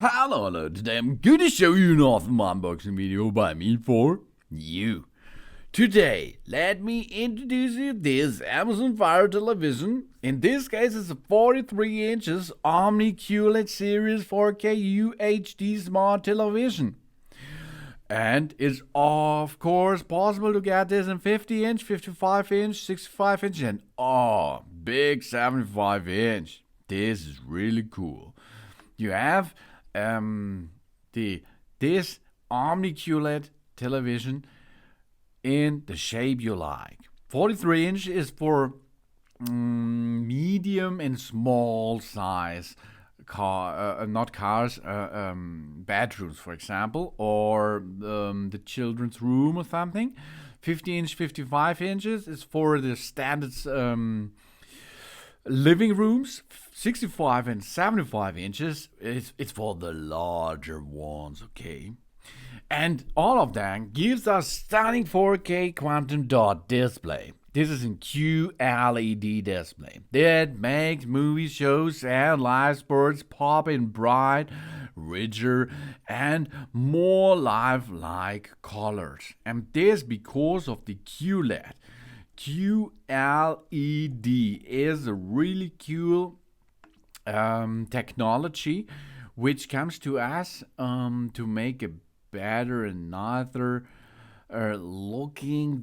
Hello, today I'm going to show you an awesome unboxing video by me for you. Today, let me introduce you this Amazon Fire television. In this case, it's a 43 inches Omni QLED Series 4K UHD smart television. And it's of course possible to get this in 50 inch, 55 inch, 65 inch, and big 75 inch. This is really cool. You have this Omni QLED television in the shape you like. 43 inch is for medium and small size bedrooms, for example, or the children's room or something. 50 inch, 55 inches is for the standard living rooms. 65 and 75 inches, it's for the larger ones, okay? And all of that gives us stunning 4K quantum dot display. This is a QLED display that makes movie shows and live sports pop in bright, richer, and more lifelike colors. And this because of the QLED. QLED is a really cool technology which comes to us to make a better another looking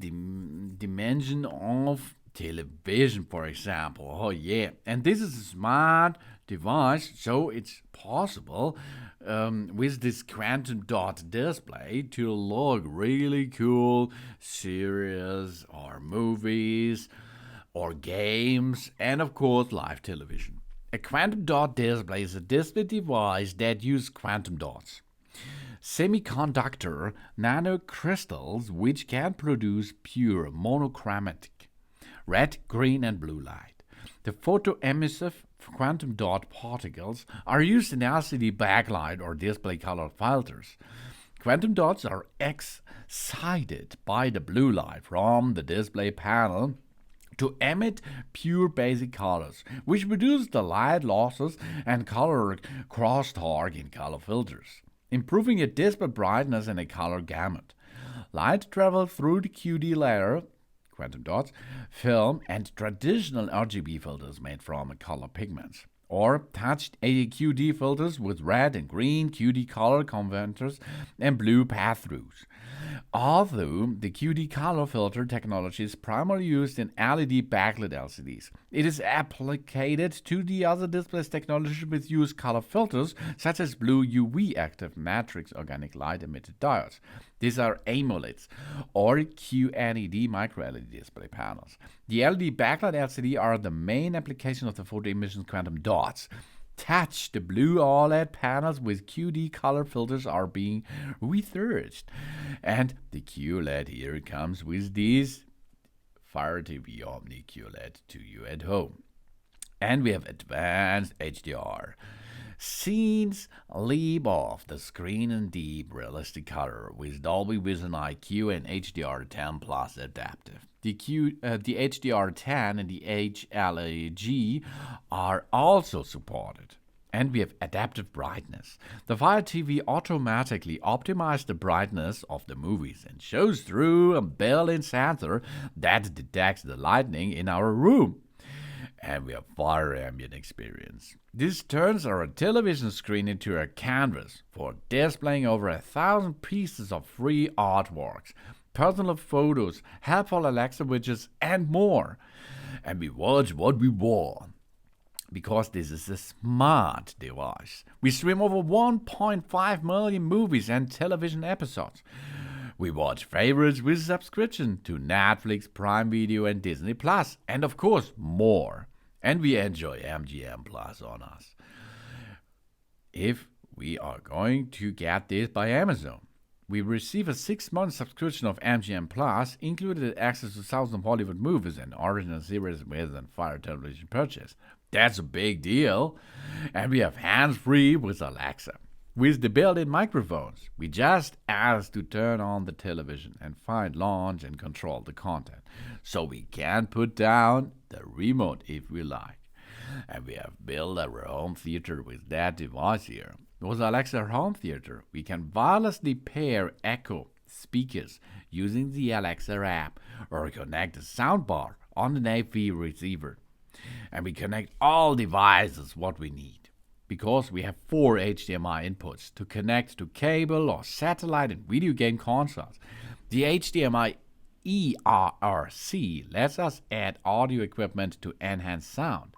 dimension of television, for example. Oh yeah, and this is a smart device, so it's possible with this quantum dot display to look really cool series or movies or games, and of course live television. A quantum dot display is a display device that uses quantum dots, semiconductor nanocrystals, which can produce pure monochromatic red, green, and blue light. The photoemissive quantum dot particles are used in LCD backlight or display color filters. Quantum dots are excited by the blue light from the display panel to emit pure basic colors, which reduce the light losses and color crosstalk in color filters, improving a display brightness and a color gamut. Light travels through the QD layer, quantum dots, film, and traditional RGB filters made from color pigments, or touched QD filters with red and green QD color converters and blue pass-throughs. Although the QD color filter technology is primarily used in LED backlit LCDs, it is applied to the other displays technology with used color filters such as blue UV active matrix organic light emitted diodes. These are AMOLEDs or QLED micro LED display panels. The LED backlight LCD are the main application of the photo emission quantum dots. Touch the blue OLED panels with QD color filters are being researched. And the QLED here comes with these Fire TV Omni QLED to you at home. And we have advanced HDR. Scenes leap off the screen in deep, realistic color with Dolby Vision IQ and HDR10 Plus adaptive. The HDR10 and the HLAG are also supported. And we have adaptive brightness. The Fire TV automatically optimizes the brightness of the movies and shows through a built-in sensor that detects the lighting in our room. And we have Fire Ambient Experience. This turns our television screen into a canvas for displaying over 1,000 pieces of free artworks, personal photos, helpful Alexa widgets, and more. And we watch what we want, because this is a smart device. We stream over 1.5 million movies and television episodes. We watch favorites with subscription to Netflix, Prime Video, and Disney Plus, and of course more. And we enjoy MGM Plus on us. If we are going to get this by Amazon, we receive a 6-month subscription of MGM Plus, included access to thousands of Hollywood movies and original series with a Fire television purchase. That's a big deal. And we have hands-free with Alexa. With the built-in microphones, we just ask to turn on the television and find, launch, and control the content. So we can put down the remote if we like. And we have built our home theater with that device here. With Alexa Home Theater, we can wirelessly pair Echo speakers using the Alexa app or connect a soundbar on an AV receiver. And we connect all devices what we need. Because we have 4 HDMI inputs to connect to cable or satellite and video game consoles, the HDMI ERRC lets us add audio equipment to enhance sound.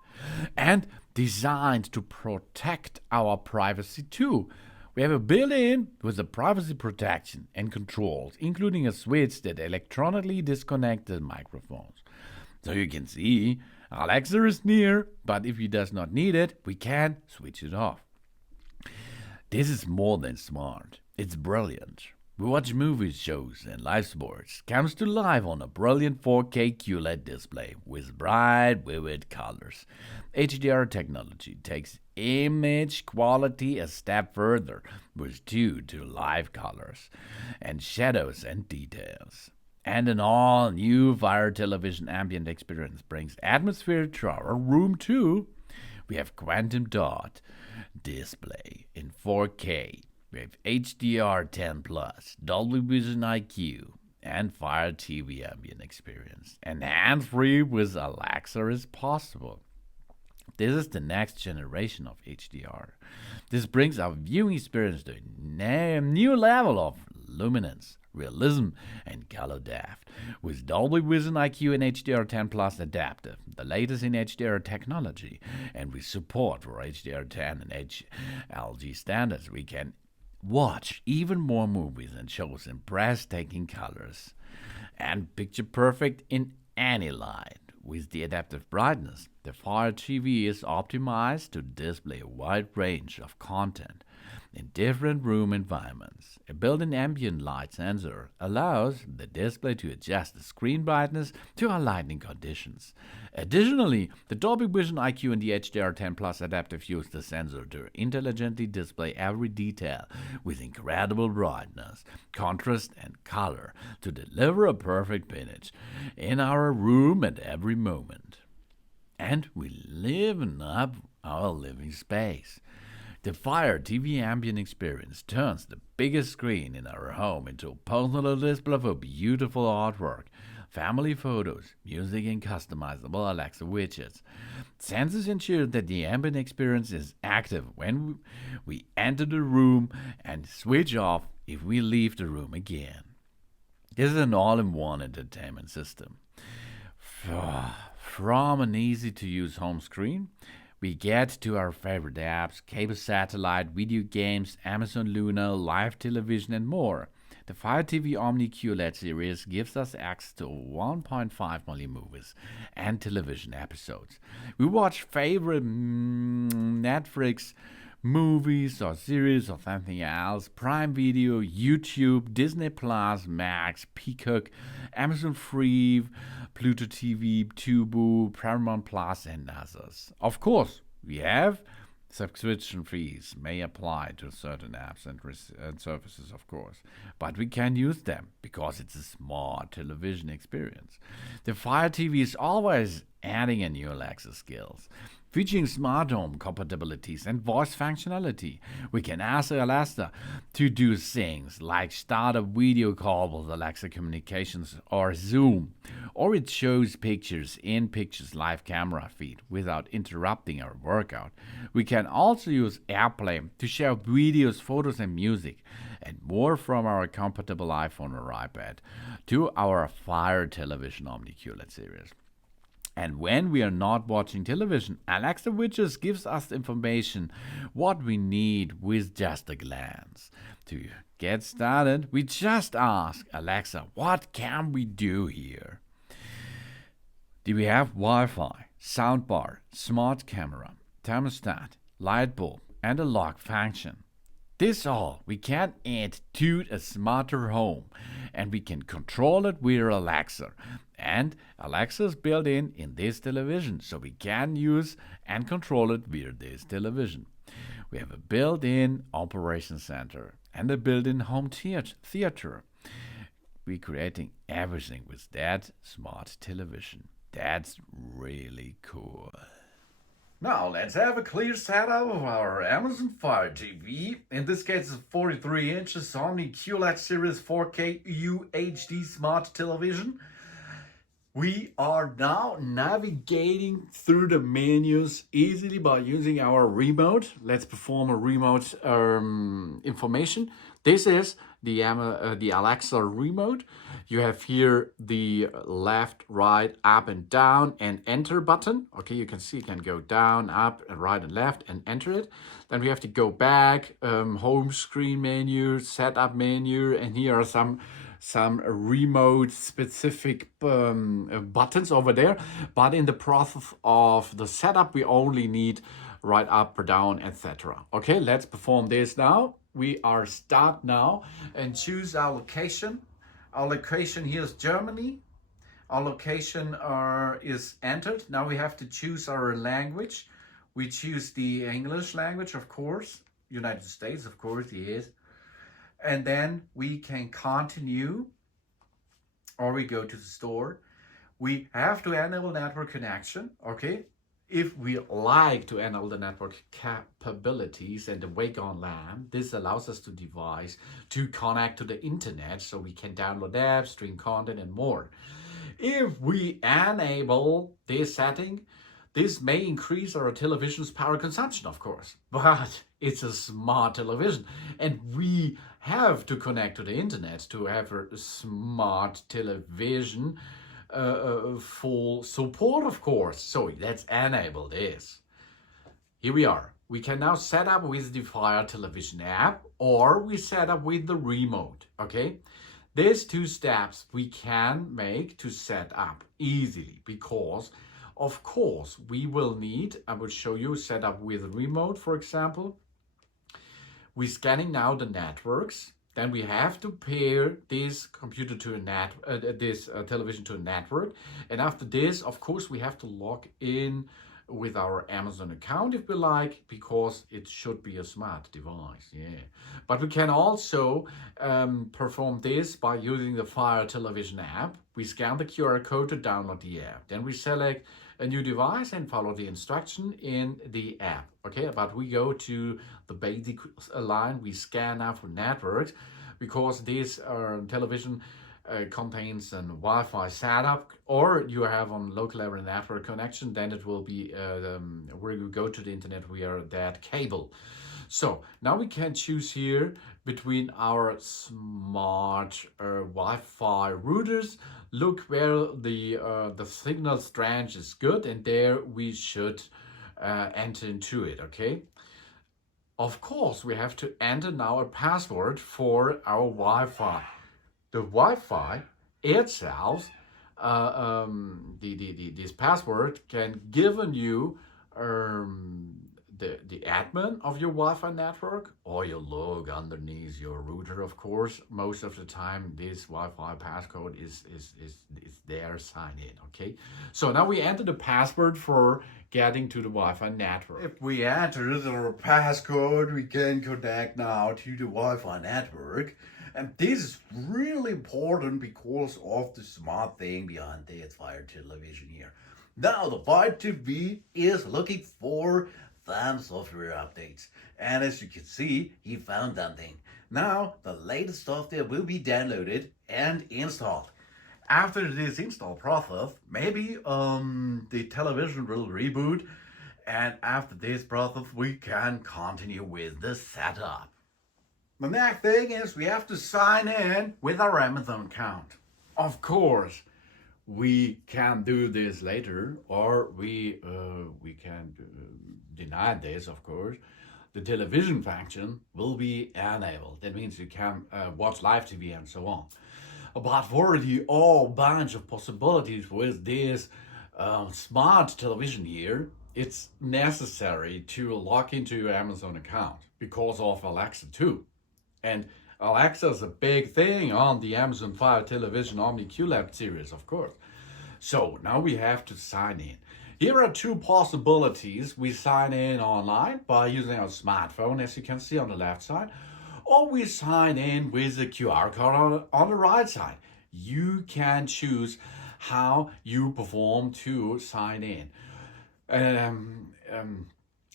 And designed to protect our privacy too. We have a built-in with a privacy protection and controls, including a switch that electronically disconnects the microphones. So you can see Alexa is near, but if he does not need it, we can switch it off. This is more than smart. It's brilliant. We watch movies, shows, and live sports comes to life on a brilliant 4K QLED display with bright, vivid colors. HDR technology takes image quality a step further with 2 live colors and shadows and details. And an all-new Fire Television ambient experience brings atmosphere to our room too. We have Quantum Dot display in 4K. We have HDR10 Plus, Dolby Vision IQ, and Fire TV ambient experience. And hands-free with Alexa is possible. This is the next generation of HDR. This brings our viewing experience to a new level of luminance, realism, and color depth. With Dolby Vision IQ and HDR10 Plus adaptive, the latest in HDR technology, and with support for HDR10 and HLG standards, we can watch even more movies and shows in breathtaking colors and picture perfect in any light. With the adaptive brightness, the Fire TV is optimized to display a wide range of content in different room environments. A built-in ambient light sensor allows the display to adjust the screen brightness to our lighting conditions. Additionally, the Dolby Vision IQ and the HDR10 Plus adaptive use the sensor to intelligently display every detail with incredible brightness, contrast, and color to deliver a perfect image in our room at every moment. And we liven up our living space. The Fire TV ambient experience turns the biggest screen in our home into a personal display for beautiful artwork, family photos, music, and customizable Alexa widgets. Sensors ensure that the ambient experience is active when we enter the room and switch off if we leave the room again. This is an all-in-one entertainment system. From an easy-to-use home screen, we get to our favorite apps, cable satellite, video games, Amazon Luna, live television, and more. The Fire TV Omni QLED Series gives us access to 1.5 million movies and television episodes. We watch favorite Netflix movies or series or something else, Prime Video, YouTube, Disney Plus, Max, Peacock, Amazon Free, Pluto TV, Tubu, Paramount Plus, and others. Of course, we have subscription fees may apply to certain apps and services, of course, but we can use them because it's a smart television experience. The Fire TV is always adding a new Alexa skills. Featuring smart home compatibilities and voice functionality, we can ask Alexa to do things like start a video call with Alexa Communications or Zoom, or it shows pictures in Pictures live camera feed without interrupting our workout. We can also use AirPlay to share videos, photos, and music, and more from our compatible iPhone or iPad to our Fire Television Omni QLED Series. And when we are not watching television, Alexa Widgets gives us information what we need with just a glance. To get started, we just ask Alexa, what can we do here? Do we have Wi-Fi, soundbar, smart camera, thermostat, light bulb, and a lock function? This all we can add to a smarter home, and we can control it with Alexa. And Alexa is built in this television, so we can use and control it via this television. We have a built-in operation center and a built-in home theater. We're creating everything with that smart television. That's really cool. Now let's have a clear setup of our Amazon Fire TV. In this case, it's 43 inches Omni QLED Series 4K UHD smart television. We are now navigating through the menus easily by using our remote. Let's perform a remote information. This is the Alexa remote. You have here the left, right, up and down and enter button. Okay, you can see you can go down, up, and right and left and enter it. Then we have to go back, home screen menu, setup menu, and here are some remote specific buttons over there, but in the process of the setup we only need right, up or down, etc. Okay, let's perform this now. We are start now and choose our location. Our location here is Germany. Our location is entered. Now we have to choose our language. We choose the English language, of course. United States, of course, yes. And then we can continue, or we go to the store. We have to enable network connection, okay? If we like to enable the network capabilities and the wake on lamp, this allows us to connect to the internet so we can download apps, stream content and more. If we enable this setting, this may increase our television's power consumption, of course, but it's a smart television and we have to connect to the internet to have a smart television full support, of course. So let's enable this. Here we are. We can now set up with the Fire Television app or we set up with the remote, okay? These two steps we can make to set up easily because of course, we will need, I will show you setup with remote, for example. We're scanning now the networks. Then we have to pair this computer to a television to a network. And after this, of course, we have to log in with our Amazon account if we like, because it should be a smart device, yeah. But we can also perform this by using the Fire Television app. We scan the QR code to download the app. Then we select a new device and follow the instruction in the app, okay? But we go to the basic line, we scan now for networks, because this television contains an Wi-Fi setup, or you have on local area network connection, then it will be where you go to the internet via that cable. So now we can choose here between our smart Wi-Fi routers. Look where the signal strength is good, and there we should enter into it, okay? Of course, we have to enter now a password for our Wi-Fi. The Wi-Fi itself, this password can give you the admin of your Wi-Fi network, or you look underneath your router, of course. Most of the time, this Wi-Fi passcode is there, sign in, okay? So now we enter the password for getting to the Wi-Fi network. If we enter the passcode, we can connect now to the Wi-Fi network. And this is really important because of the smart thing behind the Fire Television here. Now the Fire TV is looking for some software updates. And as you can see, he found something. Now the latest software will be downloaded and installed. After this install process, maybe the television will reboot. And after this process, we can continue with the setup. The next thing is we have to sign in with our Amazon account. Of course, we can do this later, or we can deny this, of course. The television function will be enabled. That means you can watch live TV and so on. But for the whole bunch of possibilities with this smart television here, it's necessary to log into your Amazon account because of Alexa too. And Alexa is a big thing on the Amazon Fire Television Omni QLED Series, of course. So now we have to sign in. Here are two possibilities. We sign in online by using our smartphone, as you can see on the left side, or we sign in with the QR code on the right side. You can choose how you perform to sign in.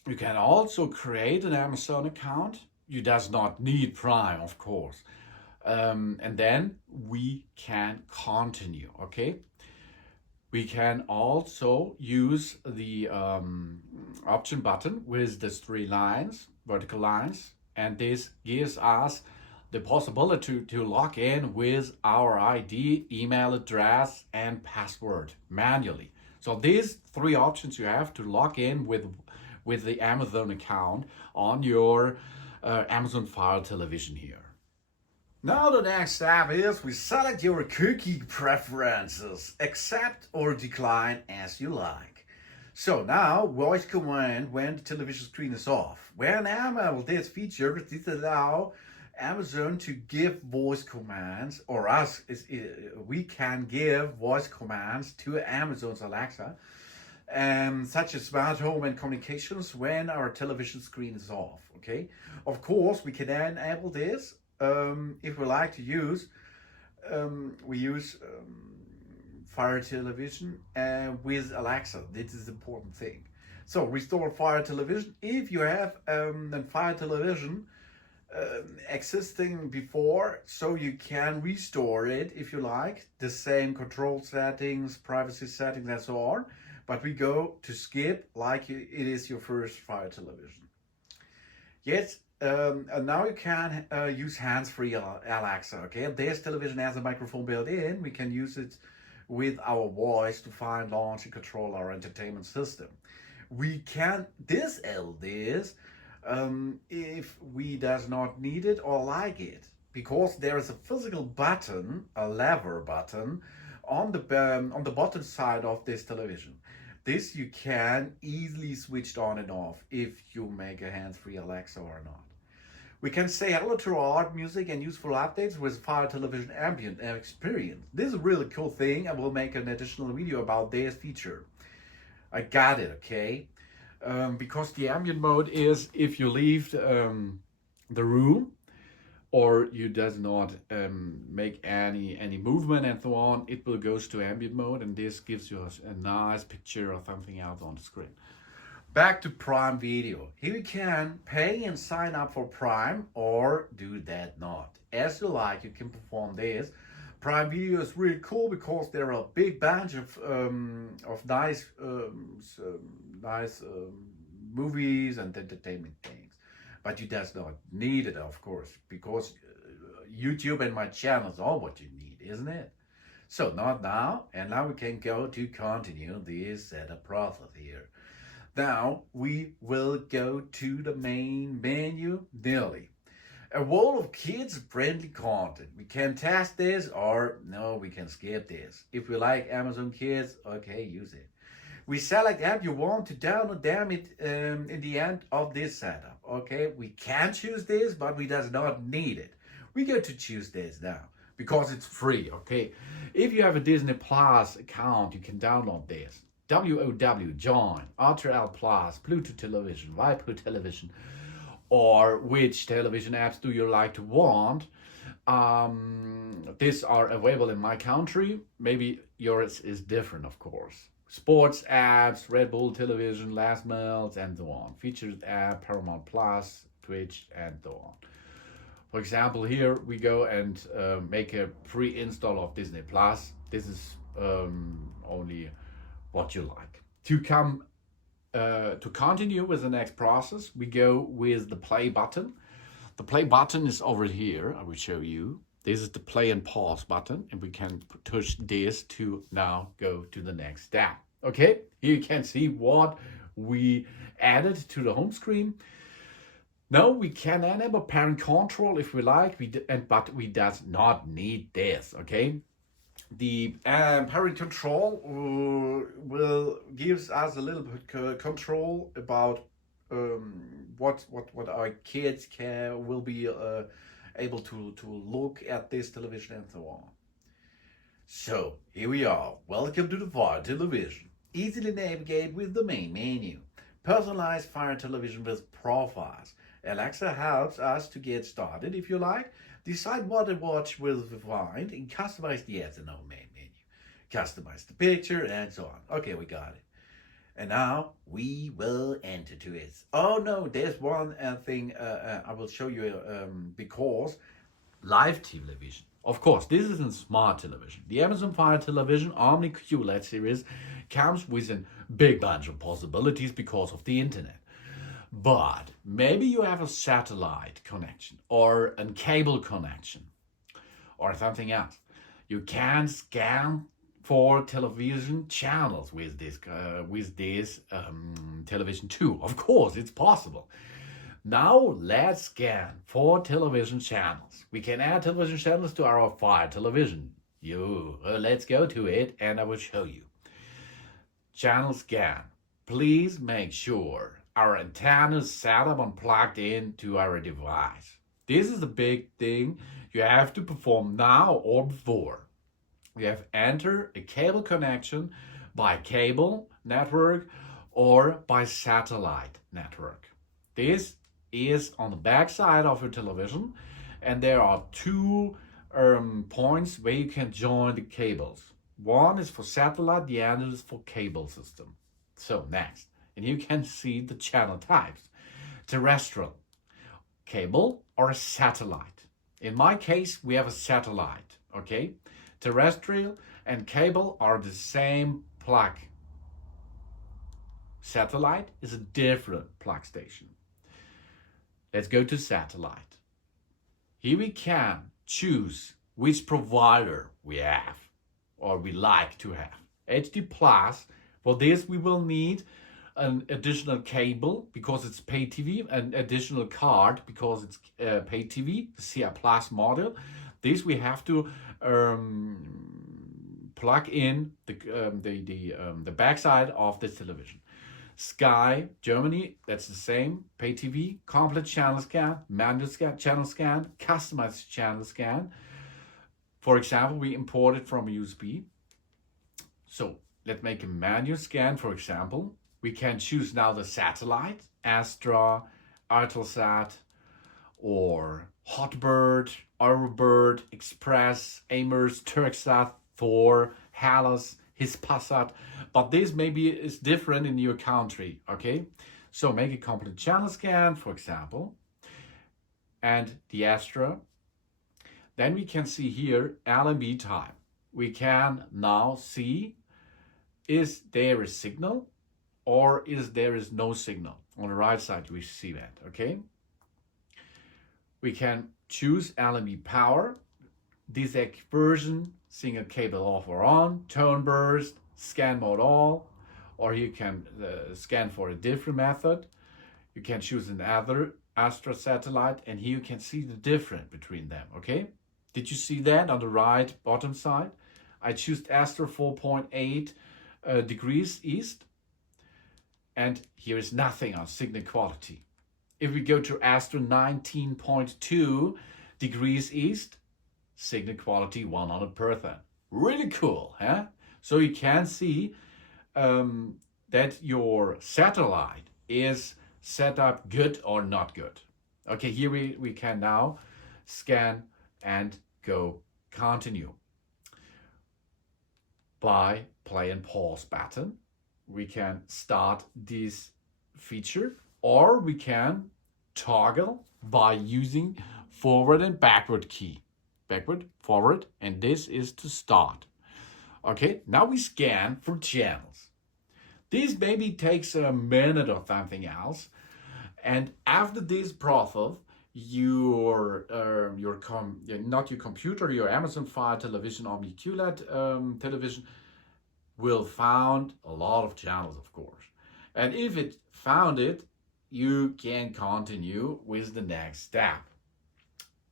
you can also create an Amazon account. You does not need Prime, of course. And then we can continue, okay? We can also use the option button with the 3 lines, vertical lines, and this gives us the possibility to log in with our ID, email address, and password manually. So these 3 options you have to log in with the Amazon account on your Amazon Fire television here. Now the next step is we select your cookie preferences, accept or decline as you like. So now voice command when the television screen is off. When enable this feature, this allow Amazon to give voice commands, or we can give voice commands to Amazon's Alexa, such as smart home and communications when our television screen is off. Okay, of course we can enable this. If we like to use, we use Fire television with Alexa. This is the important thing. So restore Fire television. If you have the Fire television existing before, so you can restore it if you like. The same control settings, privacy settings, and so on. But we go to skip like it is your first Fire television. Yes. And now you can use hands-free Alexa, okay? This television has a microphone built in. We can use it with our voice to find, launch, and control our entertainment system. We can disable this if we does not need it or like it, because there is a physical button, a lever button, on the bottom side of this television. This you can easily switch on and off if you make a hands-free Alexa or not. We can say hello to art, music, and useful updates with Fire Television Ambient Experience. This is a really cool thing. I will make an additional video about this feature. I got it, okay? Because the ambient mode is if you leave the room or you does not make any movement and so on, it will goes to ambient mode, and this gives you a nice picture or something else on the screen. Back to Prime Video. Here you can pay and sign up for Prime or do that not. As you like, you can perform this. Prime Video is really cool because there are a big bunch of nice movies and entertainment things. But you does not need it, of course, because YouTube and my channel is all what you need, isn't it? So not now, and now we can go to continue this setup process here. Now we will go to the main menu, nearly. A wall of kids-friendly content. We can test this or no, we can skip this. If we like Amazon Kids, okay, use it. We select app you want to download them in the end of this setup. Okay, we can choose this, but we does not need it. We go to choose this now because it's free. Okay, if you have a Disney Plus account, you can download this. WOW, join, RTL Plus, Pluto Television, Waipu Television, or which television apps do you like to want? These are available in my country. Maybe yours is different, of course. Sports apps, Red Bull Television, Last Meals, and so on. Featured app, Paramount Plus, Twitch, and so on. For example, here we go and make a pre-install of Disney Plus. This is only what you like. To continue with the next process, we go with the play button. The play button is over here. I will show you. This is the play and pause button, and we can push this to now go to the next step. Okay, here you can see what we added to the home screen. Now we can enable parent control if we like, but we does not need this. Okay. The parent control will gives us a little bit control about what our kids will be able to look at this television and so on. So here we are. Welcome to the Fire Television. Easily navigate with the main menu. Personalized Fire Television with profiles. Alexa helps us to get started if you like. Decide what to watch will find and customize the ads in our main menu. Customize the picture and so on. Okay, we got it. And now we will enter to it. Oh no, there's one thing I will show you because live television. Of course, this isn't smart television. The Amazon Fire Television Omni QLED Series comes with a big bunch of possibilities because of the internet. But maybe you have a satellite connection or a cable connection or something else. You can scan for television channels with this television too. Of course, it's possible. Now let's scan for television channels. We can add television channels to our Fire television. Let's go to it and I will show you. Channel scan. Please make sure our antenna is set up and plugged into our device. This is the big thing you have to perform now or before. You have enter a cable connection by cable network or by satellite network. This is on the back side of your television, and there are two points where you can join the cables. One is for satellite, the other is for cable system. So next, and you can see the channel types: terrestrial, cable, or a satellite. In my case, we have a satellite, okay? Terrestrial and cable are the same plug. Satellite is a different plug station. Let's go to satellite. Here we can choose which provider we have or we like to have. HD Plus, for this we will need an additional cable because it's pay TV, an additional card because it's pay TV, the CI Plus model. This we have to plug in the backside of this television. Sky, Germany, that's the same. Pay TV, complete channel scan, manual scan, channel scan, customized channel scan. For example, we import it from a USB. So let's make a manual scan, for example. We can choose now the satellite, Astra, Eutelsat, or Hotbird, Eurobird, Express, Amers, Turksat, Thor, Hallas, Hispasat, but this maybe is different in your country, okay? So make a complete channel scan, for example, and the Astra. Then we can see here LMB time. We can now see is there a signal or there is no signal. On the right side we see that, okay? We can choose LMB power, DSEC version, single cable off or on, tone burst, scan mode all, or you can scan for a different method. You can choose another Astra satellite, and here you can see the difference between them, okay? Did you see that on the right bottom side? I choose Astra 4.8 degrees east, and here is nothing on signal quality. If we go to Astra 19.2 degrees east, signal quality 100%. Really cool, huh? So you can see that your satellite is set up good or not good. Okay, here we can now scan and go continue. By play and pause button, we can start this feature, or we can toggle by using forward and backward key. Backward, forward, and this is to start. Okay, now we scan for channels. This maybe takes a minute or something else, and after this process, your computer, your Amazon Fire Television Omni QLED television will found a lot of channels, of course. And if it found it, you can continue with the next step.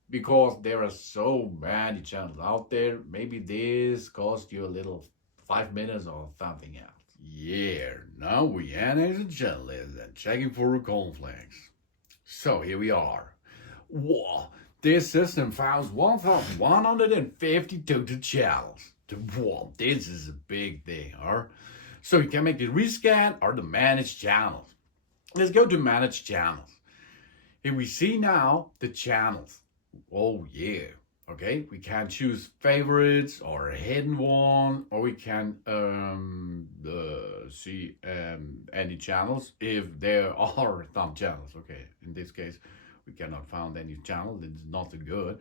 Because there are so many channels out there, maybe this cost you a little 5 minutes or something else. Yeah, now we enter the channel list and checking for conflicts. So here we are. Whoa, this system found 1,152 channels. Whoa, this is a big thing, huh? So you can make the rescan or the manage channels. Let's go to manage channels. Here we see now the channels. Oh yeah, Okay, we can choose favorites or a hidden one, or we can see any channels if there are some channels. Okay, in this case, we cannot find any channel. It's not so good.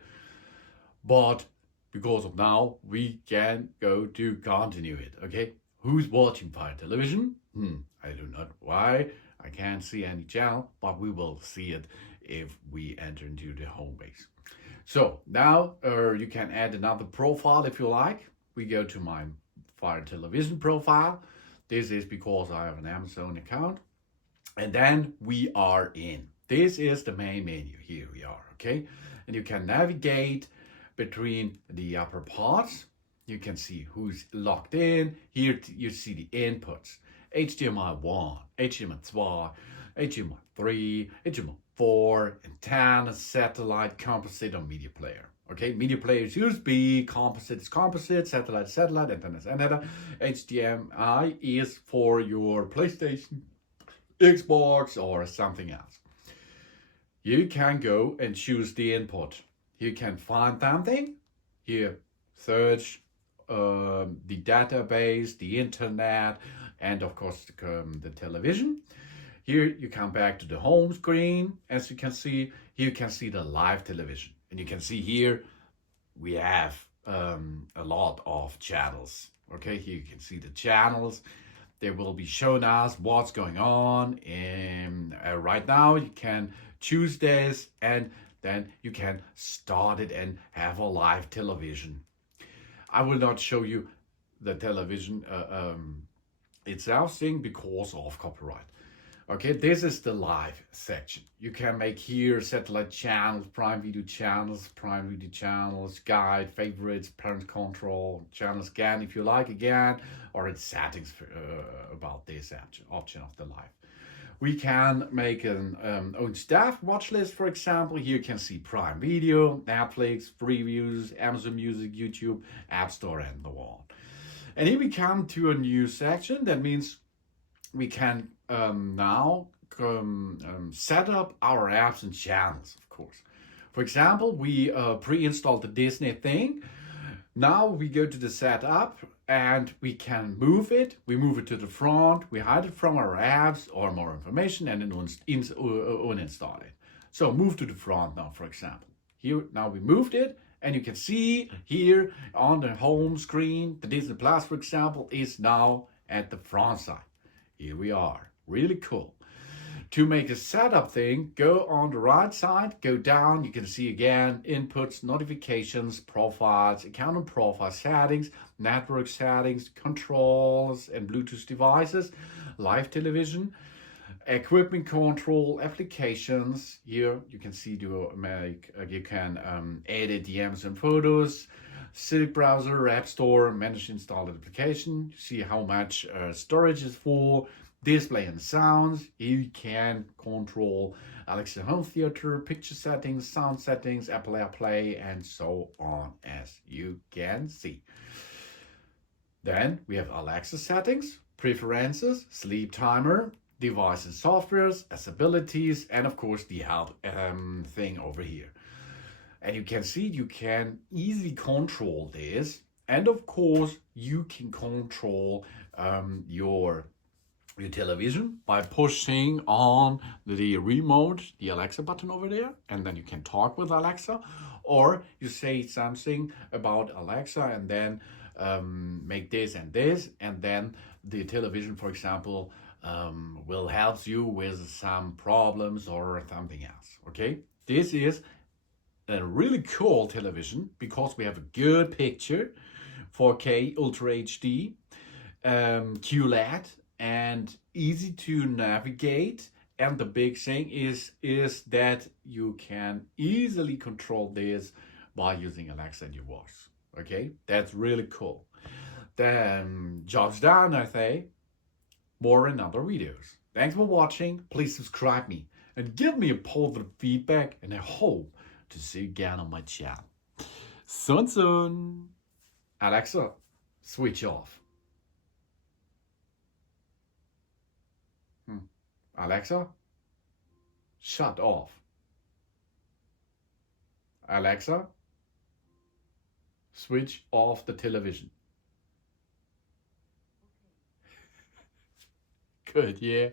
But because of now, we can go to continue it. Okay, who's watching Fire Television? I do not why. I can't see any channel, but we will see it if we enter into the home base. So now you can add another profile if you like. We go to my Fire Television profile. This is because I have an Amazon account. And then we are in. This is the main menu. Here we are, okay? And you can navigate between the upper parts. You can see who's logged in. Here you see the inputs. HDMI 1, HDMI 2, HDMI 3, HDMI 4, antenna, satellite, composite, or media player. Okay, media player is USB, composite is composite, satellite is satellite, antenna is antenna. HDMI is for your PlayStation, Xbox, or something else. You can go and choose the input. You can find something. Here, search the database, the internet, and of course the television. Here you come back to the home screen. As you can see, here you can see the live television. And you can see here we have a lot of channels. Okay, here you can see the channels. They will be showing us what's going on. And right now you can choose this and then you can start it and have a live television. I will not show you the television itself thing because of copyright. Okay, this is the live section. You can make here satellite channels, prime video channels, guide, favorites, parent control, channel scan if you like again, or it's settings for, about this option of the live. We can make an own staff watch list, for example. Here you can see Prime Video, Netflix, Previews, Amazon Music, YouTube, App Store, and the one. And here we come to a new section. That means we can now set up our apps and channels, of course. For example, we pre-installed the Disney thing. Now we go to the setup and we can move it. We move it to the front. We hide it from our apps or more information and then uninstall it. So move to the front now, for example. Here, now we moved it. And you can see here on the home screen, the Disney Plus, for example, is now at the front side. Here we are. Really cool. To make a setup thing, go on the right side, go down. You can see again inputs, notifications, profiles, account and profile settings, network settings, controls, and Bluetooth devices, live television, equipment control, applications. Here you can see you can edit the Amazon photos, Civic browser, App Store, manage installed application. You see how much storage is full, display and sounds. You can control Alexa home theater, picture settings, sound settings, Apple AirPlay, and so on, as you can see. Then we have Alexa settings, preferences, sleep timer, devices, softwares, accessibilities, and of course the help thing over here. And you can see you can easily control this. And of course you can control your television by pushing on the remote, the Alexa button over there, and then you can talk with Alexa, or you say something about Alexa and then make this, and then the television, for example, will help you with some problems or something else. Okay, this is a really cool television because we have a good picture, 4K Ultra HD, QLED, and easy to navigate. And the big thing is that you can easily control this by using Alexa in your voice. Okay, that's really cool. Then job's done, I say. More in other videos. Thanks for watching. Please subscribe me and give me a positive feedback, and I hope to see you again on my channel. Soon. Alexa, switch off. Alexa, shut off. Alexa, switch off the television. Good, yeah.